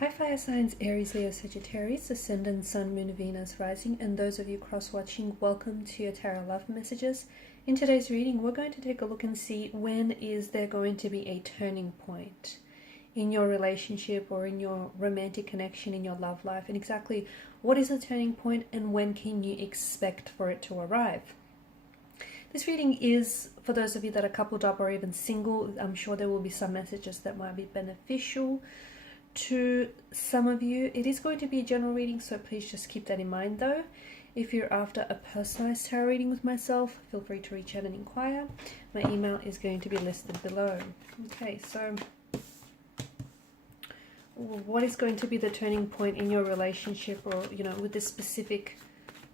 Hi fire signs, Aries, Leo, Sagittarius, Ascendant, Sun, Moon, Venus, Rising, and those of you cross-watching, welcome to your Tarot Love Messages. In today's reading, we're going to take a look and see when is there going to be a turning point in your relationship or in your romantic connection, in your love life, and exactly what is the turning point and when can you expect for it to arrive. This reading is for those of you that are coupled up or even single. I'm sure there will be some messages that might be beneficial to some of you. It is going to be a general reading, so please just keep that in mind though. If you're after a personalized tarot reading with myself, feel free to reach out and inquire. My email is going to be listed below. Okay, so what is going to be the turning point in your relationship, or with this specific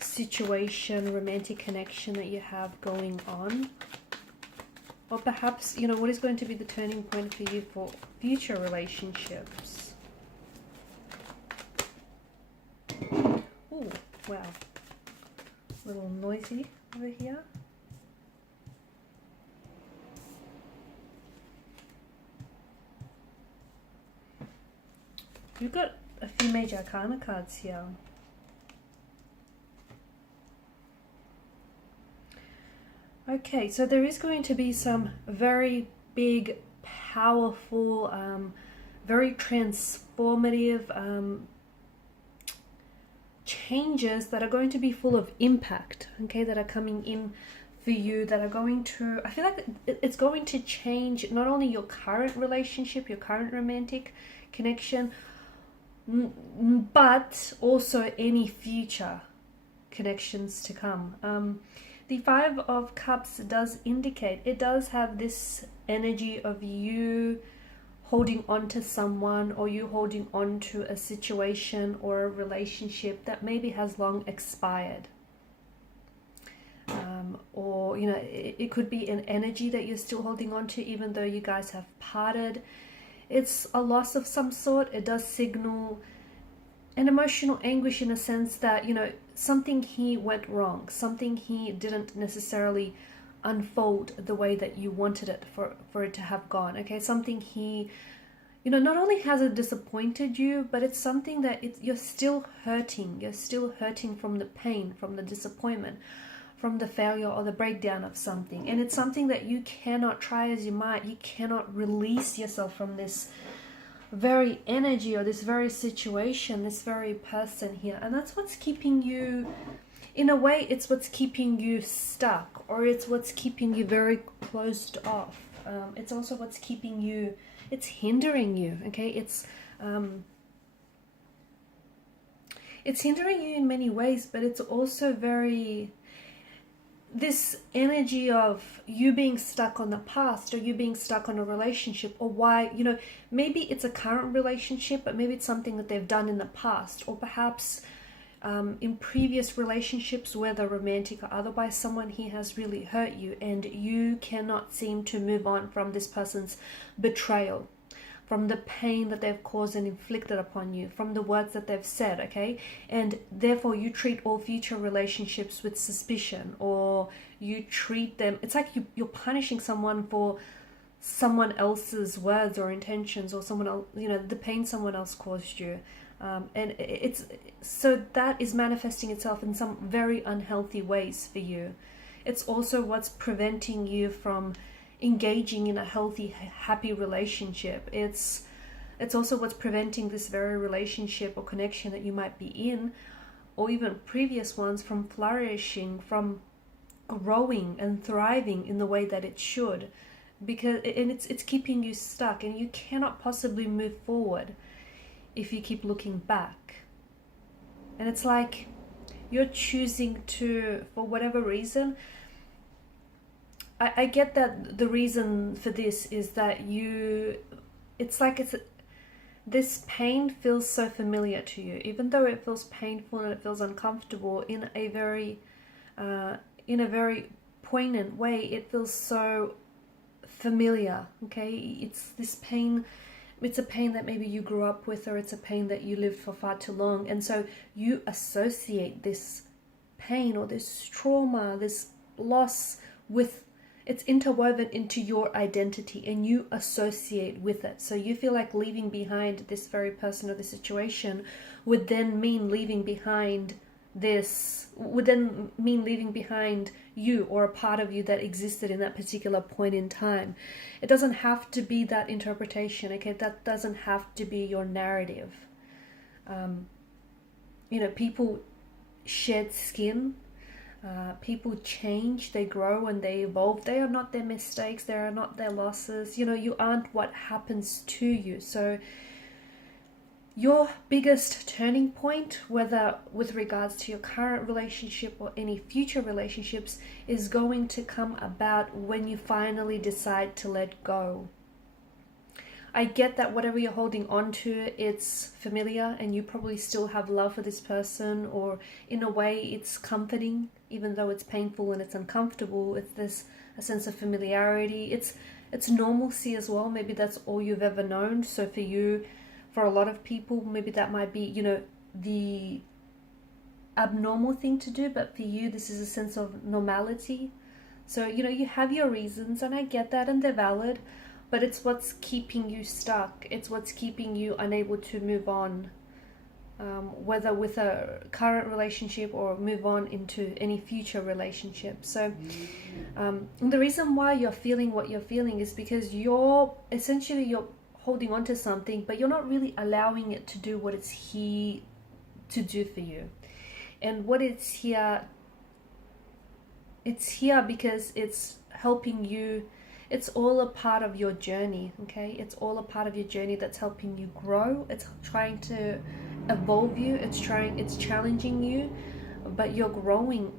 situation, romantic connection that you have going on? Or perhaps, what is going to be the turning point for you for future relationships? Oh, wow. A little noisy over here. You've got a few major arcana cards here. Okay, so there is going to be some very big, powerful, very transformative changes that are going to be full of impact, okay, that are coming in for you, that are going to, I feel like it's going to change not only your current relationship, your current romantic connection, but also any future connections to come. The Five of Cups does indicate, it does have this energy of you holding on to someone, or you holding on to a situation or a relationship that maybe has long expired. Or, it could be an energy that you're still holding on to even though you guys have parted. It's a loss of some sort. It does signal an emotional anguish in a sense that, something here went wrong. Something here didn't necessarily unfold the way that you wanted it for it to have gone. Okay, something here, not only has it disappointed you, but it's something that you're still hurting. You're still hurting from the pain, from the disappointment, from the failure or the breakdown of something. And it's something that you cannot, try as you might, you cannot release yourself from this very energy or this very situation, this very person here. And that's what's keeping you, in a way, it's what's keeping you stuck, or it's what's keeping you very closed off. It's also what's keeping you, it's hindering you, okay? It's hindering you in many ways, but it's also very, this energy of you being stuck on the past, or you being stuck on a relationship, or why, maybe it's a current relationship, but maybe it's something that they've done in the past, or perhaps in previous relationships, whether romantic or otherwise, someone here has really hurt you and you cannot seem to move on from this person's betrayal, from the pain that they've caused and inflicted upon you, from the words that they've said, okay? And therefore you treat all future relationships with suspicion, or you treat them, it's like you're punishing someone for someone else's words or intentions, or someone else, the pain someone else caused you. And it's so that is manifesting itself in some very unhealthy ways for you. It's also what's preventing you from engaging in a healthy, happy relationship. It's also what's preventing this very relationship or connection that you might be in, or even previous ones, from flourishing, from growing and thriving in the way that it should, because it's keeping you stuck, and you cannot possibly move forward if you keep looking back. And it's like you're choosing to, for whatever reason, I get that the reason for this is that this pain feels so familiar to you, even though it feels painful and it feels uncomfortable in a very poignant way. It feels so familiar, okay? It's this pain. It's a pain that maybe you grew up with, or it's a pain that you lived for far too long. And so you associate this pain or this trauma, this loss with it's interwoven into your identity and you associate with it. So you feel like leaving behind this very person or this situation would then mean leaving behind you or a part of you that existed in that particular point in time. It doesn't have to be that interpretation, okay? That doesn't have to be your narrative. People shed skin. People change, they grow and they evolve. They are not their mistakes, they are not their losses. You aren't what happens to you. So your biggest turning point, whether with regards to your current relationship or any future relationships, is going to come about when you finally decide to let go. I get that whatever you're holding on to, it's familiar and you probably still have love for this person, or in a way it's comforting, even though it's painful and it's uncomfortable. It's a sense of familiarity. It's normalcy as well. Maybe that's all you've ever known. So for you, for a lot of people, maybe that might be, the abnormal thing to do, but for you, this is a sense of normality. So, you have your reasons, and I get that, and they're valid. But it's what's keeping you stuck. It's what's keeping you unable to move on, whether with a current relationship or move on into any future relationship. So the reason why you're feeling what you're feeling is because you're holding on to something, but you're not really allowing it to do what it's here to do for you. And what it's here because it's helping you. It's all a part of your journey, okay? It's all a part of your journey that's helping you grow. It's trying to evolve you. It's challenging you, but you're growing,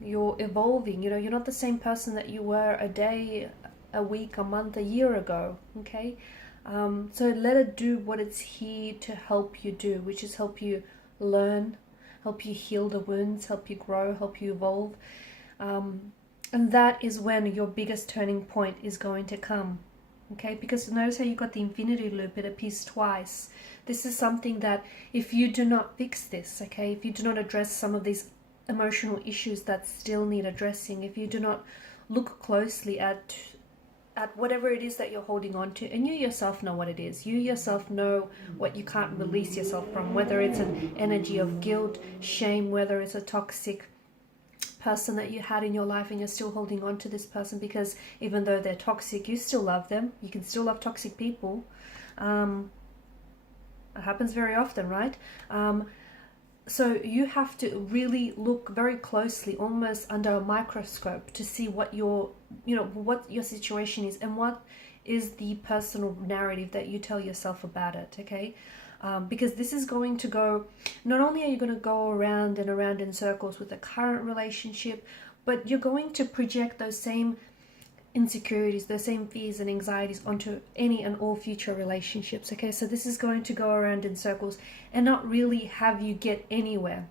you're evolving. You're not the same person that you were a day, a week, a month, a year ago, okay? So let it do what it's here to help you do, which is help you learn, help you heal the wounds, help you grow, help you evolve. And that is when your biggest turning point is going to come, okay? Because notice how you got the infinity loop, it appears twice. This is something that if you do not fix this, okay, if you do not address some of these emotional issues that still need addressing, if you do not look closely at whatever it is that you're holding on to, and you yourself know what it is. You yourself know what you can't release yourself from, whether it's an energy of guilt, shame, whether it's a toxic person that you had in your life and you're still holding on to this person because even though they're toxic, you still love them. You can still love toxic people. It happens very often, right? So you have to really look very closely, almost under a microscope, to see what your situation is and what is the personal narrative that you tell yourself about it, okay? Because this is going to go, not only are you going to go around and around in circles with the current relationship, but you're going to project those same insecurities, those same fears and anxieties onto any and all future relationships, okay? So this is going to go around in circles and not really have you get anywhere.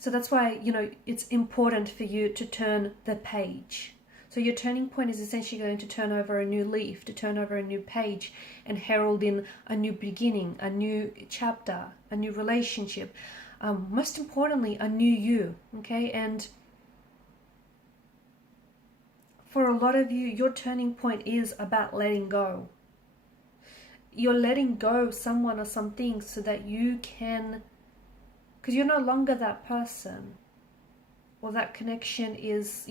So that's why, it's important for you to turn the page. So your turning point is essentially going to turn over a new leaf, to turn over a new page and herald in a new beginning, a new chapter, a new relationship. Most importantly, a new you, okay? And for a lot of you, your turning point is about letting go. You're letting go of someone or something so that you can, because you're no longer that person, or that connection is,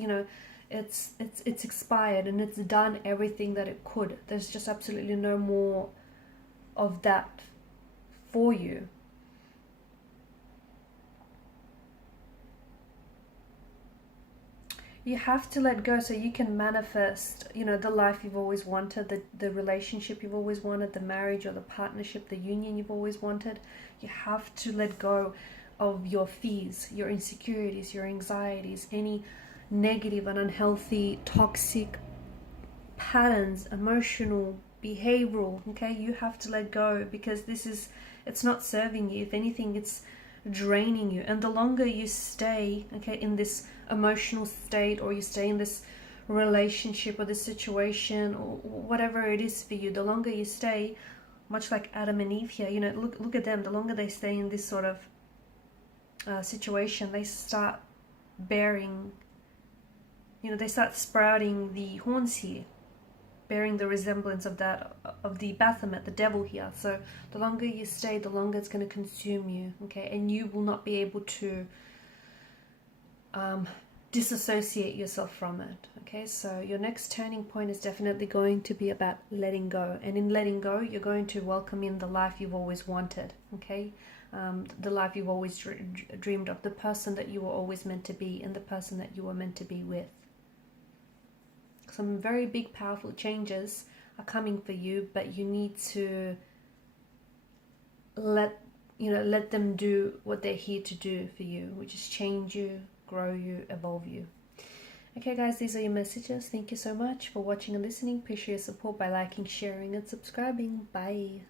it's expired and it's done everything that it could. There's just absolutely no more of that for you. You have to let go so you can manifest, the life you've always wanted, the relationship you've always wanted, the marriage or the partnership, the union you've always wanted. You have to let go of your fears, your insecurities, your anxieties, any negative and unhealthy, toxic patterns, emotional, behavioral, okay? You have to let go because it's not serving you. If anything, it's draining you. And the longer you stay, okay, in this emotional state, or you stay in this relationship or this situation or whatever it is for you, the longer you stay, much like Adam and Eve here, look at them. The longer they stay in this sort of situation, they start bearing you know, they start sprouting the horns here, bearing the resemblance of that, of the Baphomet, the devil here. So the longer you stay, the longer it's going to consume you, okay? And you will not be able to disassociate yourself from it, okay? So your next turning point is definitely going to be about letting go. And in letting go, you're going to welcome in the life you've always wanted, okay? The life you've always dreamed of, the person that you were always meant to be, and the person that you were meant to be with. Some very big, powerful changes are coming for you, but you need to let them do what they're here to do for you, which is change you, grow you, evolve you. Okay guys, these are your messages. Thank you so much for watching and listening. Appreciate your support by liking, sharing and subscribing. Bye.